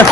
So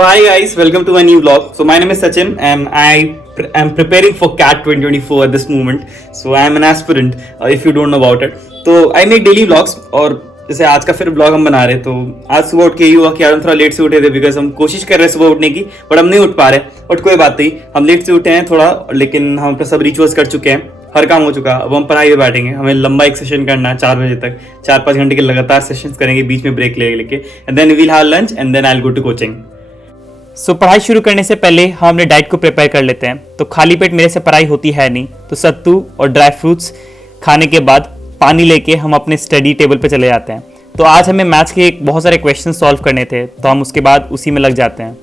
hi guys, welcome to my new vlog. So my name is Sachin and I am preparing for CAT 2024 at this moment. So I am an aspirant if you don't know about it. तो I make daily vlogs और जैसे आज का फिर blog हम बना रहे तो आज सुबह उठ के यही हुआ कि आज हम थोड़ा लेट से उठे थे बिकॉज हम कोशिश कर रहे हैं सुबह उठने की बट हम नहीं उठ पा रहे बट कोई बात नहीं हम लेट से उठे हैं थोड़ा लेकिन हम अपना सब रिचुअल्स कर चुके हैं हर काम हो चुका अब हम पढ़ाई पे बैठेंगे हमें लंबा एक सेशन करना है 4 बजे तक 4-5 घंटे के लगातार सेशंस करेंगे बीच में ब्रेक ले लेके and then we will have lunch and then I will go to coaching so पढ़ाई शुरू करने से पहले हम अपने डाइट को प्रिपेयर कर लेते हैं तो खाली पेट मेरे से पढ़ाई होती है नहीं तो सत्तू और ड्राई फ्रूट्स खाने के बाद पानी लेके हम अपने स्टडी टेबल पे चले जाते हैं तो आज हमें मैथ्स के बहुत सारे क्वेश्चन सॉल्व करने थे तो हम उसके बाद उसी में लग जाते हैं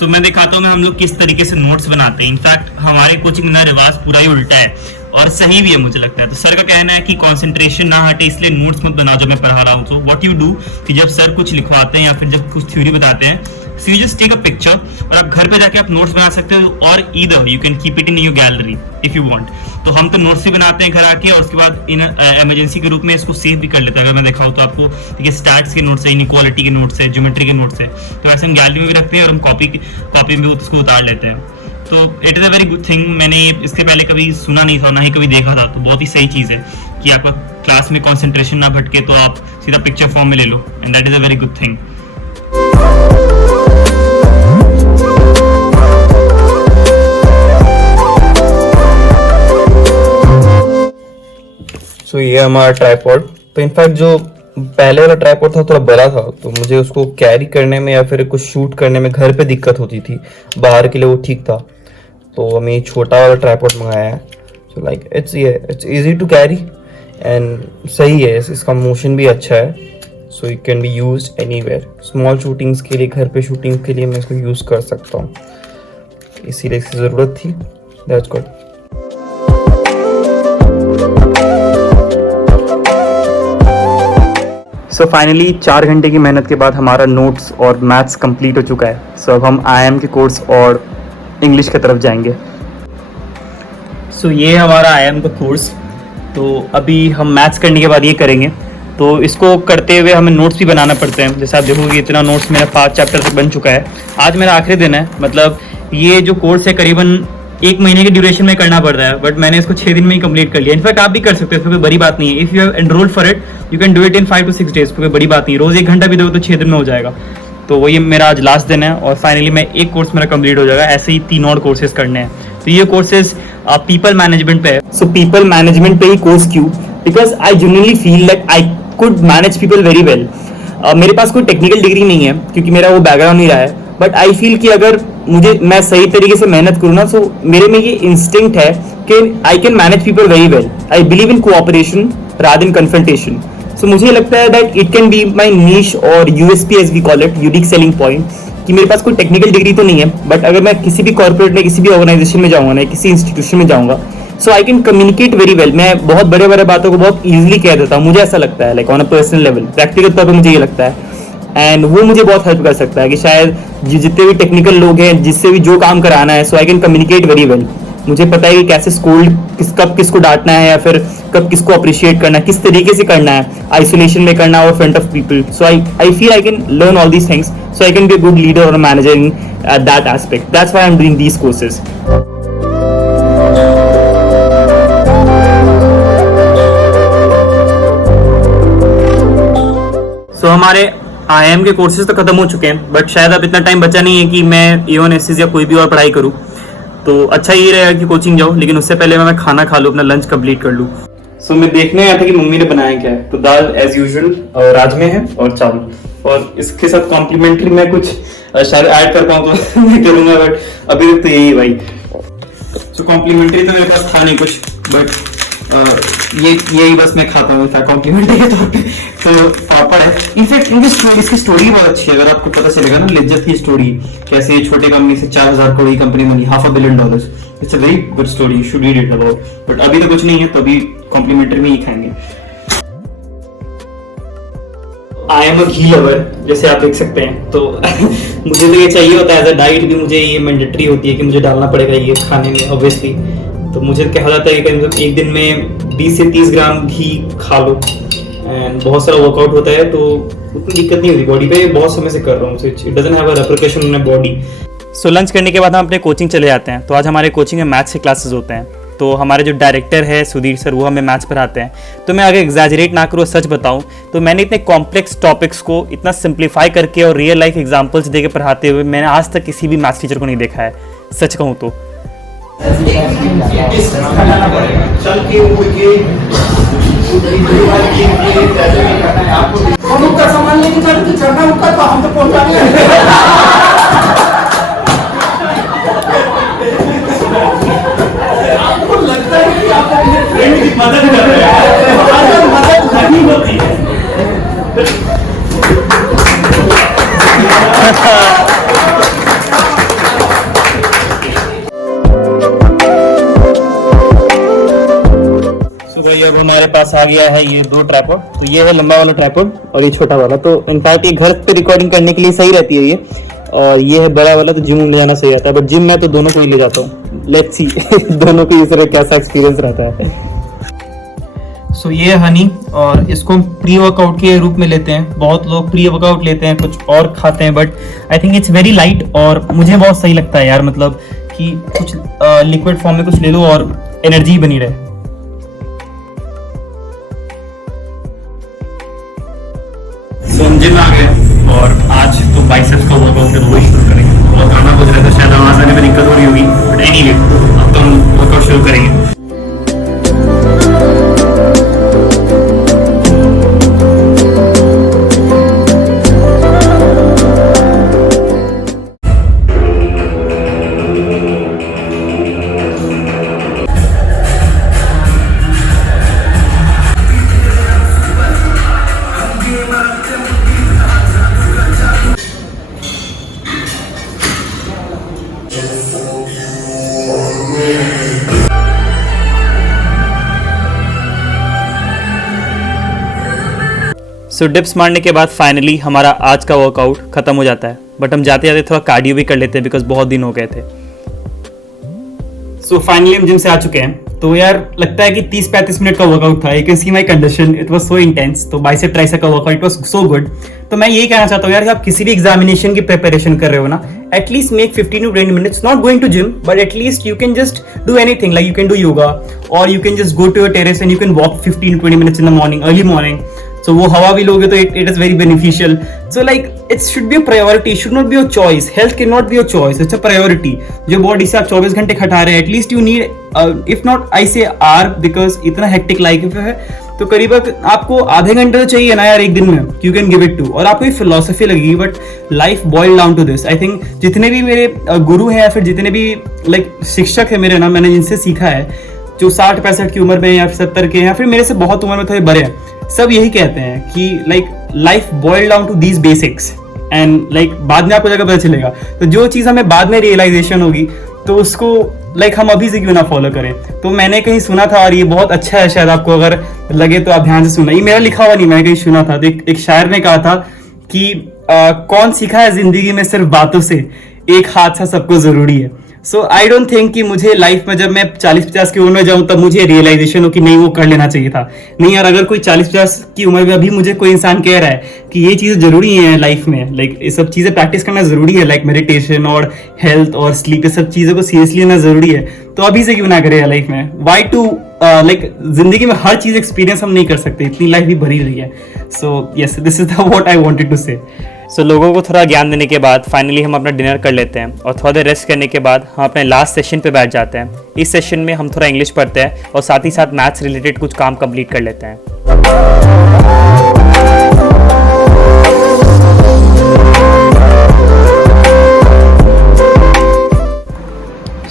तो मैं दिखाता हूँ हम लोग किस तरीके से नोट्स बनाते हैं इनफैक्ट हमारे कोचिंग का रिवाज पूरा ही उल्टा है और सही भी है मुझे लगता है तो सर का कहना है कि कंसंट्रेशन ना हटे इसलिए नोट्स मत बनाओ जब मैं पढ़ा रहा हूँ तो व्हाट यू डू कि जब सर कुछ लिखवाते हैं या फिर जब कुछ थ्योरी बताते हैं so you just take a picture और आप घर पे जाके आप नोट्स बना सकते हो और either you can keep it in your gallery if you want तो हम तो नोट्स भी बनाते हैं घर आके और उसके बाद इन इमरजेंसी के रूप में इसको सेव भी कर लेते हैं अगर मैं दिखाऊँ तो आपको देखिए स्टैट्स के नोट्स है इनइक्वालिटी के नोट्स है ज्योमेट्री के नोट्स है तो वैसे हम गैलरी में भी रखते हैं और हम कॉपी में उसको उतार लेते हैं तो it is a very good thing मैंने इसके पहले कभी सुना नहीं था ना ही कभी देखा था तो बहुत ही सही चीज़ है कि आपका क्लास में कंसंट्रेशन ना भटके तो आप सीधा पिक्चर फॉर्म में ले लो and that is a very good thing so ये हमारा ट्राइपॉड तो इनफैक्ट जो पहले वाला ट्राइपॉड था थोड़ा बड़ा था तो मुझे उसको कैरी करने में या फिर कुछ शूट करने में घर पे दिक्कत होती थी बाहर के लिए वो ठीक था तो हमें ये छोटा वाला ट्राइपॉड मंगाया है so like it's easy to carry and सही है इसका मोशन भी अच्छा है so it can be use anywhere small shootings के लिए घर पे शूटिंग के लिए मैं इसको यूज़ कर सकता हूँ इसीलिए इसकी ज़रूरत थी दैट्स गुड सो फाइनली 4 घंटे की मेहनत के बाद हमारा नोट्स और मैथ्स कंप्लीट हो चुका है सो अब हम IIM के कोर्स और इंग्लिश की तरफ जाएंगे सो ये हमारा IIM का कोर्स तो अभी हम मैथ्स करने के बाद ये करेंगे तो इसको करते हुए हमें नोट्स भी बनाना पड़ते हैं जैसे आप देखोगे इतना नोट्स मेरा 5 चैप्टर तक बन चुका है आज मेरा आखिरी दिन है मतलब ये जो कोर्स है करीबन 1 महीने के ड्यूरेशन में करना पड़ता है बट मैंने इसको 6 दिन में ही कंप्लीट कर लिया इनफैक्ट आप भी कर सकते हो कोई बड़ी बात नहीं है if you have enrolled for it you can do it in 5 to 6 days कोई बड़ी बात नहीं रोज 1 घंटा भी दो तो 6 दिन में हो जाएगा तो वही मेरा आज लास्ट दिन है और फाइनली मैं एक कोर्स मेरा कंप्लीट हो जाएगा ऐसे ही 3 और कोर्सेज करने हैं तो ये कोर्सेज पीपल मैनेजमेंट पे है सो पीपल मैनेजमेंट पे ही कोर्स क्यों because I genuinely feel that I could manage people very well मेरे पास कोई टेक्निकल डिग्री नहीं है क्योंकि मेरा वो बैकग्राउंड नहीं रहा है बट आई फील कि अगर मैं सही तरीके से मेहनत करूँ ना तो मेरे में ये इंस्टिंक्ट है कि I can manage people very well I believe in cooperation rather in confrontation so मुझे लगता है that it can be my niche और USP as we call it unique selling point कि मेरे पास कोई टेक्निकल डिग्री तो नहीं है बट अगर मैं किसी भी कॉर्पोरेट में किसी भी ऑर्गेनाइजेशन में जाऊंगा ना किसी इंस्टीट्यूशन में जाऊंगा so I can communicate very well मैं बहुत बड़े बड़े बातों को बहुत ईजिली कह देता हूँ मुझे ऐसा लगता है like on a personal level practical तौर पर मुझे ये लगता है एंड वो मुझे बहुत हेल्प कर सकता है कि शायद जितने भी टेक्निकल लोग हैं जिससे भी जो काम कराना है so I can communicate very well मुझे पता है कि कैसे स्कोल्ड कब किसको डांटना है या फिर कब किसको अप्रिशिएट करना है किस तरीके से करना है आइसोलेशन में करना है और front of people so I feel I can learn all these things so I can be a good leader और manager in that aspect that's why I am doing these courses so हमारे IIM के courses तो खत्म हो चुके हैं but शायद अब इतना टाइम बचा नहीं है कि मैं AON-SES या कोई भी और पढ़ाई करूं तो अच्छा ये रहेगा कि कोचिंग जाओ लेकिन उससे पहले मैं खाना खा लूँ अपना लंच कंप्लीट कर लूँ सो मैं देखने आया था कि मम्मी ने बनाया क्या है तो दाल एज यूजुअल राजमे है और चावल और इसके साथ कॉम्प्लीमेंट्री मैं कुछ शायद ऐड कर पाऊँ तो मैं करूँगा बट अभी तक तो यही भाई सो कॉम्प्लीमेंट्री तो मेरे पास था नहीं कुछ बट यही बस मैं खाता हूँ कॉम्प्लीमेंट्री के तौर पे तो पापड़ है इनफैक्ट इसकी स्टोरी बहुत अच्छी है अगर आपको पता चलेगा ना लिज्जत की स्टोरी कैसे छोटे कंपनी से 4,000 करोड़ की कंपनी बनी $500 billion it's a very good story you should read it about but अभी तो कुछ नहीं है तो अभी कॉम्प्लीमेंट्री में ही खाएंगे I am a ghee lover, जैसे आप देख सकते हैं। तो मुझे तो ये चाहिए होता है एज अ डाइट भी, मुझे ये मैंडेटरी होती है कि मुझे डालना पड़ेगा ये खाने में ऑब्वियसली। तो मुझे कहा जाता है कि एक दिन में 20 से 30 ग्राम घी खा लो, एंड बहुत सारा वर्कआउट होता है तो उतनी दिक्कत नहीं होती बॉडी पे। बहुत समय से कर रहा हूँ, so it doesn't have a repercussion in body. So lunch करने के बाद हम अपने कोचिंग चले जाते हैं। तो आज हमारे कोचिंग में मैथ्स के क्लासेस होते हैं। तो हमारे जो डायरेक्टर है सुधीर सर, वो हमें मैथ्स पढ़ाते हैं। तो मैं अगर एग्जैजरेट ना करूँ, सच बताऊँ तो मैंने इतने कॉम्प्लेक्स टॉपिक्स को इतना सिंप्लीफाई करके और रियल लाइफ एग्जांपल्स देके पढ़ाते हुए मैंने आज तक किसी भी मैथ्स टीचर को नहीं देखा है, सच कहूँ तो। सामान लेके चढ़ना होगा तो हम तो पहुंचाने आपको लगता है कि आप अपने फ्रेंड की मदद कर रहे हैं, मदद नहीं होती है। भाई अब हमारे पास आ गया है ये 2 ट्राइपॉड। तो ये है लंबा वाला ट्राइपॉड और ये छोटा वाला। तो इनफैक्ट ये घर पे रिकॉर्डिंग करने के लिए सही रहती है ये, और ये है बड़ा वाला, तो जिम में जाना सही रहता है। बट जिम में तो दोनों को ही ले जाता हूँ, लेट्स सी दोनों के इस तरह कैसा एक्सपीरियंस रहता है। सो ये हनी, और इसको हम प्री वर्कआउट के रूप में लेते हैं। बहुत लोग प्री वर्कआउट लेते हैं, कुछ और खाते हैं, but I think it's very light और मुझे बहुत सही लगता है यार। मतलब कि कुछ लिक्विड फॉर्म में कुछ ले लो और एनर्जी बनी रहे। तो हम जिम आ गए और आज तो बाइसेप्स का वर्कआउट है, तो वही शुरू करेंगे। बहुत गाना बज रहा है तो शायद आवाज आने में दिक्कत हो रही होगी, बट एनीवे अब तो हम वर्कआउट शुरू करेंगे। सो डिप्स मारने के बाद फाइनली हमारा आज का वर्कआउट खत्म हो जाता है। बट हम जाते जाते थोड़ा कार्डियो भी कर लेते हैं बिकॉज बहुत दिन हो गए थे। सो फाइनली हम जिम से आ चुके हैं। तो यार लगता है कि 30-35 मिनट का वर्कआउट था। You can C my condition, it was so intense. तो बाइसेप ट्राइसेप का workout it was so good. तो मैं यही कहना चाहता हूँ यार, आप किसी भी एग्जामिनेशन की प्रिपरेशन कर रहे हो ना, at least make 15 to 20 minutes, not going to gym, but at least you can just do anything, like you can do yoga और you can just go to your terrace and you can walk 15 to 20 minutes in the morning, early morning. So वो हवा भी लोगे तो it is very beneficial. So like it should be a priority, it should not be a choice. Health cannot be a choice, it's a priority. जो body से आप 24 घंटे खटा रहे हैं, at least you need if not I say hour, because इतना hectic life है तो करीब आपको आधे घंटे तो चाहिए ना यार एक दिन में, you can give it to। और आपको ये फिलोसफी लगेगी, but life boil down to this. I think जितने भी मेरे गुरु हैं या फिर जितने भी लाइक शिक्षक है मेरे ना, मैंने जिनसे सीखा है, जो 60-65 की उम्र में या 70 के या फिर मेरे से बहुत उम्र में थोड़े बड़े हैं, सब यही कहते हैं कि like life boil down to these basics and like बाद में आपको जगह पता चलेगा। तो जो चीज़ हमें बाद में रियलाइजेशन होगी तो उसको लाइक हम अभी से क्यों ना फॉलो करें। तो मैंने कहीं सुना था और ये बहुत अच्छा है, शायद आपको अगर लगे तो आप ध्यान से सुना। ये मेरा लिखा हुआ नहीं, मैंने कहीं सुना था। तो एक शायर ने कहा था कि कौन सीखा है जिंदगी में सिर्फ बातों से, एक हादसा सबको जरूरी है। सो आई डोंट थिंक कि मुझे लाइफ में जब मैं 40-50 की उम्र में जाऊं तब मुझे रियलाइजेशन हो कि नहीं वो कर लेना चाहिए था। नहीं यार, अगर कोई 40-50 की उम्र में अभी मुझे कोई इंसान कह रहा है कि ये चीज़ें जरूरी हैं लाइफ में, लाइक ये सब चीज़ें प्रैक्टिस करना जरूरी है, लाइक मेडिटेशन और हेल्थ और स्लीप, ये सब चीज़ों को सीरियसली लेना जरूरी है, तो अभी से क्यों ना करें लाइफ में। वाई टू लाइक जिंदगी में हर चीज़ एक्सपीरियंस हम नहीं कर सकते, इतनी लाइफ भी भरी रही है। So yes, this is the what I wanted to say. So लोगों को थोड़ा ज्ञान देने के बाद फाइनली हम अपना डिनर कर लेते हैं और थोड़ा देर रेस्ट करने के बाद हम अपने लास्ट सेशन पे बैठ जाते हैं। इस सेशन में हम थोड़ा इंग्लिश पढ़ते हैं और साथ ही साथ मैथ्स रिलेटेड कुछ काम कंप्लीट कर लेते हैं।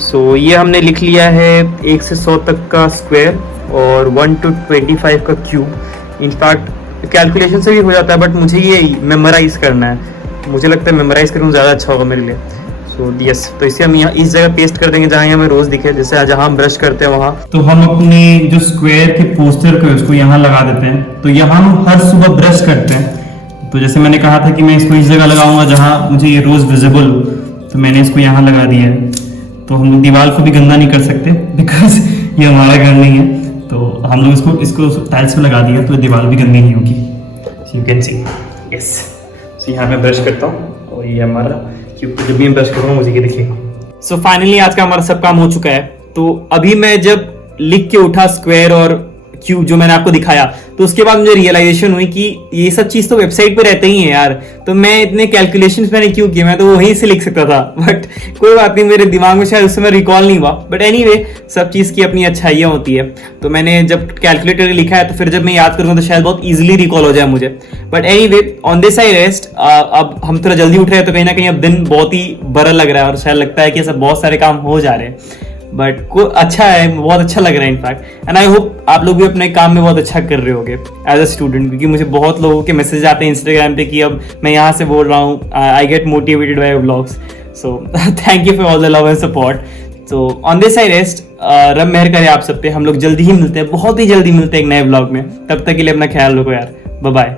सो ये हमने लिख लिया है 1 से 100 तक का स्क्वायर और 1 to 25 का क्यूब। इनफैक्ट कैलकुलेशन से भी हो जाता है, बट मुझे ये मेमोराइज करना है। मुझे लगता है मेमोराइज करना ज़्यादा अच्छा होगा मेरे लिए। सो यस, तो इसे हम यहाँ इस जगह पेस्ट कर देंगे जहाँ हमें रोज़ दिखे, जैसे जहाँ हम ब्रश करते हैं वहाँ। तो हम अपने जो स्क्वायर के पोस्टर को उसको यहाँ लगा देते हैं। तो यहाँ हम हर सुबह ब्रश करते हैं, तो जैसे मैंने कहा था कि मैं इसको इस जगह लगाऊंगा जहाँ मुझे ये रोज़ विजिबल हो, तो मैंने इसको यहाँ लगा दिया है। तो हम लोग दीवार को भी गंदा नहीं कर सकते बिकॉज ये हमारा घर नहीं है, तो हम लोग इसको टाइल्स पे लगा दिया तो दीवार भी गंदी नहीं होगी। You can see yes. So यहाँ मैं ब्रश करता हूँ और ये हमारा क्योंकि जब भी मैं ब्रश करूँगा मुझे ये दिखेगा। सो फाइनली आज का हमारा सब काम हो चुका है। तो अभी मैं जब लिख के उठा स्क्वायर और क्यूब जो मैंने आपको दिखाया, तो उसके बाद मुझे रियलाइजेशन हुई कि ये सब चीज तो वेबसाइट पे रहते ही है यार, तो मैं इतने कैलकुलेशंस मैंने क्यों किए, मैं तो वहीं से लिख सकता था। बट कोई बात नहीं, मेरे दिमाग में शायद उस समय रिकॉल नहीं हुआ। बट एनीवे, सब चीज की अपनी अच्छाइयाँ होती है। तो मैंने जब कैलकुलेटर लिखा है तो फिर जब मैं याद करूँगा तो शायद बहुत ईजिली रिकॉल हो जाए मुझे। But anyway, on this I rest. अब हम थोड़ा जल्दी उठ रहे हैं तो कहीं ना कहीं अब दिन बहुत ही बड़ा लग रहा है और शायद लगता है कि सब बहुत सारे काम हो जा रहे हैं। बट को अच्छा है, बहुत अच्छा लग रहा है इनफैक्ट। एंड आई होप आप लोग भी अपने काम में बहुत अच्छा कर रहे होगे एज अ स्टूडेंट, क्योंकि मुझे बहुत लोगों के मैसेज आते हैं इंस्टाग्राम पे कि अब मैं यहाँ से बोल रहा हूँ, I get motivated by vlogs. So thank you for all the love and support. So on this I rest. रब मेहर करे आप सब पे। हम लोग जल्दी ही मिलते हैं, बहुत ही जल्दी मिलते हैं एक नए व्लॉग में। तब तक के लिए अपना ख्याल रखो यार। Bye bye.